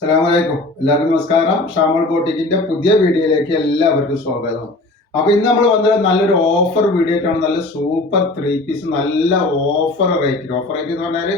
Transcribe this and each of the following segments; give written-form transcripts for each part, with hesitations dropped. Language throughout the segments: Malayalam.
അസ്സലാമലൈക്കും. എല്ലാവർക്കും നമസ്കാരം. ഷാമോൾ ബോട്ടിക്കിന്റെ പുതിയ വീഡിയോയിലേക്ക് എല്ലാവർക്കും സ്വാഗതം. അപ്പൊ ഇന്ന് നമ്മൾ വന്നത് നല്ലൊരു ഓഫർ വീഡിയോ ആയിട്ടാണ്. നല്ല സൂപ്പർ 3 പീസ് നല്ല ഓഫർ റേറ്റ് എന്ന് പറഞ്ഞാൽ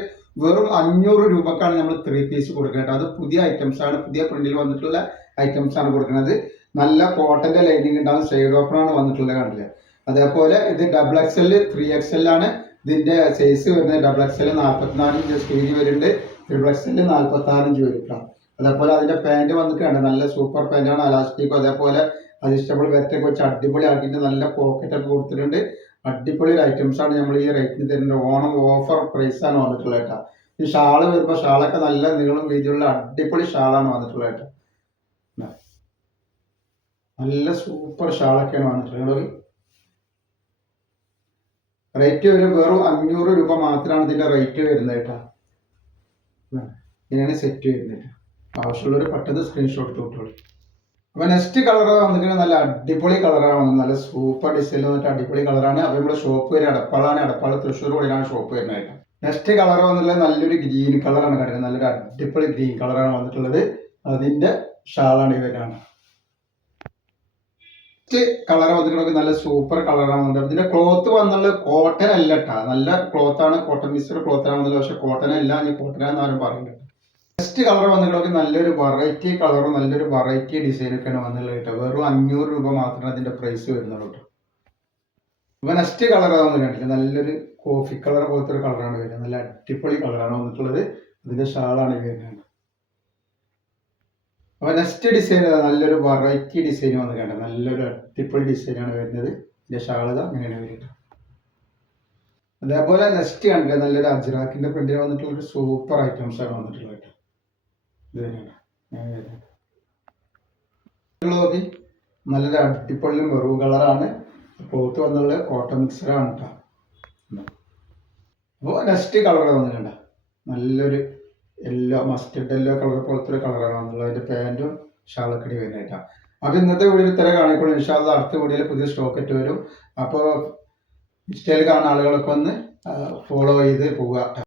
വെറും 500 രൂപക്കാണ് നമ്മൾ 3 പീസ് കൊടുക്കുന്നത്. അത് പുതിയ ഐറ്റംസ് ആണ്, പുതിയ പ്രിന്റിൽ വന്നിട്ടുള്ള ഐറ്റംസ് ആണ് കൊടുക്കുന്നത്. നല്ല കോട്ടന്റെ ലൈനിങ് ഉണ്ടാകും, സൈഡ് ഓപ്പൺ ആണ് വന്നിട്ടുള്ളത്, കണ്ടില്ല. അതേപോലെ ഇത് XXL 3XL ആണ്. ഇതിന്റെ സൈസ് വരുന്നത് XXL 44 ഇഞ്ച് സ്ക്രീൻ വരുന്നുണ്ട്, XXL 46 ഇഞ്ച് വരും. അതേപോലെ അതിന്റെ പാന്റ് വന്നിട്ട് കണ്ടത് നല്ല സൂപ്പർ പാന്റാണ്, അലാസ്റ്റിക്കും അതേപോലെ അഡ്ജസ്റ്റബിൾ വെറ്റൊക്കെ വെച്ച് അടിപൊളി ആക്കിയിട്ട് നല്ല പോക്കറ്റ് ഒക്കെ കൊടുത്തിട്ടുണ്ട്. അടിപൊളി ഐറ്റംസ് ആണ് നമ്മൾ ഈ റേറ്റിന് തരുന്നത്. ഓണം ഓഫർ പ്രൈസ് ആണ് വന്നിട്ടുള്ളത് കേട്ടോ. ഈ ഷാള് വരുമ്പോൾ ഷാളൊക്കെ നല്ല നീളം വീതിയുള്ള അടിപൊളി ഷാളാണ് വന്നിട്ടുള്ളത് കേട്ടോ. നല്ല സൂപ്പർ ഷാളൊക്കെയാണ് വന്നിട്ടുള്ളത്. റേറ്റ് വരും വെറും 500 രൂപ മാത്രമാണ് ഇതിന്റെ റേറ്റ് വരുന്നത് കേട്ടോ. ഇങ്ങനെയാണ് സെറ്റ് വരുന്നത്. ആവശ്യമുള്ളൊരു പെട്ടെന്ന് സ്ക്രീൻഷോട്ട് കിട്ടുള്ളൂ. അപ്പൊ നെക്സ്റ്റ് കളർ വന്നിട്ട് നല്ല അടിപൊളി കളറാണ് വന്നത്. നല്ല സൂപ്പർ ഡിസൈൻ വന്നിട്ട് അടിപൊളി കളറാണ്. അപ്പൊ നമ്മുടെ ഷോപ്പ് വരെ എടപ്പാള് തൃശ്ശൂർ വഴിയാണ് ഷോപ്പ് വരുന്നത്. നെക്സ്റ്റ് കളർ വന്നിട്ടുള്ളത് നല്ലൊരു ഗ്രീൻ കളറാണ് കാണിക്കുന്നത്. നല്ലൊരു അടിപൊളി ഗ്രീൻ കളറാണ് വന്നിട്ടുള്ളത്. അതിന്റെ ഷാളാണ് ഇവരാണ്. നെക്സ്റ്റ് കളർ വന്നിട്ടുള്ളത് നല്ല സൂപ്പർ കളറാണ് വന്നിട്ട്. ഇതിന്റെ ക്ലോത്ത് വന്നുള്ളത് കോട്ടൺ അല്ല കേട്ടാ, നല്ല ക്ലോത്ത് ആണ്, കോട്ടൺ മിക്സ്ഡ് ക്ലോത്ത് ആണ് വന്നത്. പക്ഷെ കോട്ടൺ അല്ല, കോട്ടൺ എന്നാരും പറയുന്നത്. നെക്സ്റ്റ് കളർ വന്നിട്ടുള്ളത് നല്ലൊരു വെറൈറ്റി കളറും നല്ലൊരു വെറൈറ്റി ഡിസൈനൊക്കെയാണ് വന്നുള്ളത് കേട്ടോ. വെറും 500 രൂപ മാത്രമേ അതിന്റെ പ്രൈസ് വരുന്നുള്ളൂ കേട്ടോ. അപ്പൊ നെക്സ്റ്റ് കളർ വന്നിട്ടുണ്ട് നല്ലൊരു കോഫി കളർ പോലത്തെ ഒരു കളറാണ് വരുന്നത്. നല്ല അടിപൊളി കളറാണ് വന്നിട്ടുള്ളത്. ഇതിന്റെ ഷാളാണ് വരുന്നത്. അപ്പൊ നെക്സ്റ്റ് ഡിസൈൻ നല്ലൊരു വെറൈറ്റി ഡിസൈൻ വന്നിട്ടുണ്ട്. നല്ലൊരു അടിപൊളി ഡിസൈനാണ് വരുന്നത്. ഇതിന്റെ ഷാള് അങ്ങനെയാണ് വരുന്നത്. അതേപോലെ നെക്സ്റ്റ് കണ്ടില്ല നല്ലൊരു അജ്രാക്കിന്റെ പ്രിന്റിൽ വന്നിട്ടുള്ള ഒരു സൂപ്പർ ഐറ്റംസ് ആണ് വന്നിട്ടുള്ളത് കേട്ടോ. നല്ലൊരു അടിപൊളി മെറൂൺ കളറാണ്. ക്ലോത്ത് വന്നുള്ള കോട്ടൺ മിക്സറാണ് കേട്ടോ. അപ്പോൾ നെക്സ്റ്റ് കളർ വന്നിട്ടുണ്ട് നല്ലൊരു യെല്ലോ, മസ്റ്റർഡ് യെല്ലോ കളർ പോലത്തെ ഒരു കളറാണ് വന്നുള്ളത്. അതിന്റെ പാന്റും ഷാളൊക്കെ വരുന്നത് കേട്ടോ. അപ്പൊ ഇന്നത്തെ വീഡിയോ ഇത്ര കാണിക്കുള്ളൂ. ഇൻഷാ അല്ലാഹ് അടുത്ത വീഡിയോയിൽ പുതിയ സ്റ്റോക്ക് ഇട്ട് വരും. അപ്പോൾ ഇൻസ്റ്റയിൽ കാണുന്ന ആളുകളൊക്കെ ഒന്ന് ഫോളോ ചെയ്ത് പോവുക.